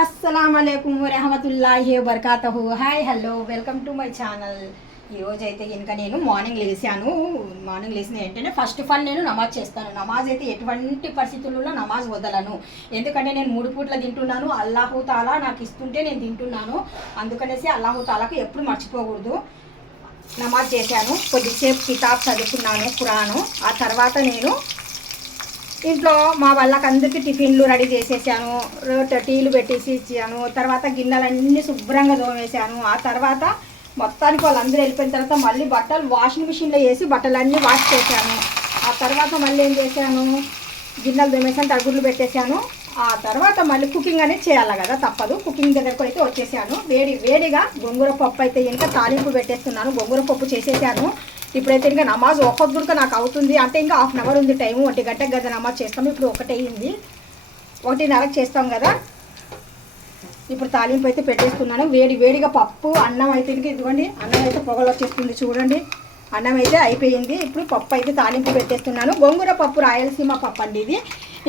అస్సలాముఅలైకుం వరహమతుల్లాహి వబర్కాతహు. Hi hello welcome to my channel. ఈరోజు అయితే కనుక నేను మార్నింగ్ లేచాను. మార్నింగ్ లేచిన వెంటనే ఫస్ట్ ఆఫ్ ఆల్ నేను నమాజ్ చేస్తాను. నమాజ్ అయితే ఎటువంటి పరిస్థితుల్లో నమాజ్ వదలను. ఎందుకంటే నేను 3 పూట్ల తింటున్నాను. అల్లాహు తాలా నాకు ఇస్తుంటే నేను తింటున్నాను. అందుకనేసి అల్లాహు తాలాకు ఎప్పుడు మర్చిపోకూడదు. నమాజ్ చేశాను, కొద్దిసేపు కితాబ్ చదువుకున్నాను ఖురాను. ఆ తర్వాత నేను ఇంట్లో మా వాళ్ళకందరికీ టిఫిన్లు రెడీ చేసేసాను, టీలు పెట్టేసి ఇచ్చాను. తర్వాత గిన్నెలన్నీ శుభ్రంగా తోమేశాను. ఆ తర్వాత మొత్తానికి వాళ్ళందరూ వెళ్ళిపోయిన తర్వాత మళ్ళీ బట్టలు వాషింగ్ మిషన్లో వేసి బట్టలన్నీ వాష్ చేశాను. ఆ తర్వాత మళ్ళీ ఏం చేశాను, గిన్నెలు తోమేసాను, తడుగుడ్లు పెట్టేశాను. ఆ తర్వాత మళ్ళీ కుకింగ్ అనేది చేయాలి కదా, తప్పదు. కుకింగ్ దగ్గరకు అయితే వచ్చేసాను. వేడిగా గోంగూర పప్పు అయితే ఇంకా తాలింపు పెట్టేస్తున్నాను. గోంగూర పప్పు చేసేసాను. ఇప్పుడైతే ఇంకా నమాజ్ ఒక్కొక్కడికి నాకు అవుతుంది, అంటే ఇంకా హాఫ్ అన్ అవర్ ఉంది టైము. 1 గంటకు కదా నమాజ్ చేస్తాము. ఇప్పుడు 1 అయ్యింది, 1:30కి చేస్తాం కదా. ఇప్పుడు తాలింపు అయితే పెట్టేస్తున్నాను. వేడిగా పప్పు అన్నం అయితే ఇదిగోండి, అన్నం అయితే పొగలు వచ్చేస్తుంది చూడండి. అన్నం అయితే అయిపోయింది. ఇప్పుడు పప్పు అయితే తాలింపు పెట్టేస్తున్నాను. గోంగూర పప్పు రాయలసీమ పప్పు అండి ఇది.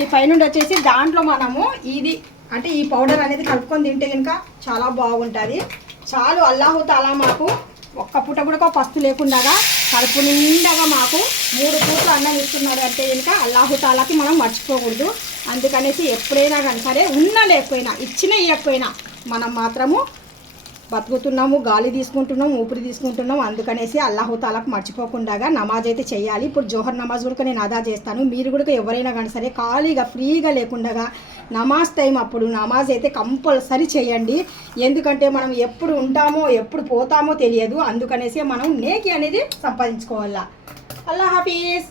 ఈ పైనుండి వచ్చేసి దాంట్లో మనము ఇది అంటే ఈ పౌడర్ అనేది కలుపుకొని తింటే కనుక చాలా బాగుంటుంది. చాలు అల్లాహు తాలా మాకు ఒక్క పూట కూడా పస్తు లేకుండా కడుపు నిండగా మాకు 3 పూటలు అన్నం ఇస్తున్నారు అంటే కనుక అల్లాహు తాలాకి మనం మర్చిపోకూడదు. అందుకనేసి ఎప్పుడైనా కానీ సరే, ఉన్నా లేకపోయినా, ఇవ్వకపోయినా మనం మాత్రము బతుకుతున్నాము, గాలి తీసుకుంటున్నాం, ఊపిరి తీసుకుంటున్నాం. అందుకనేసి అల్లాహు తాలాకు మర్చిపోకుండా నమాజ్ అయితే చేయాలి. ఇప్పుడు జోహర్ నమాజ్ కూడా నేను అదా చేస్తాను. మీరు కూడా ఎవరైనా కానీ సరే ఖాళీగా ఫ్రీగా లేకుండా నమాజ్ టైం అప్పుడు నమాజ్ అయితే కంపల్సరీ చేయండి. ఎందుకంటే మనం ఎప్పుడు ఉంటామో ఎప్పుడు పోతామో తెలియదు. అందుకనేసి మనం నేకి అనేది సంపాదించుకోవాలా. అల్లా హాఫీజ్.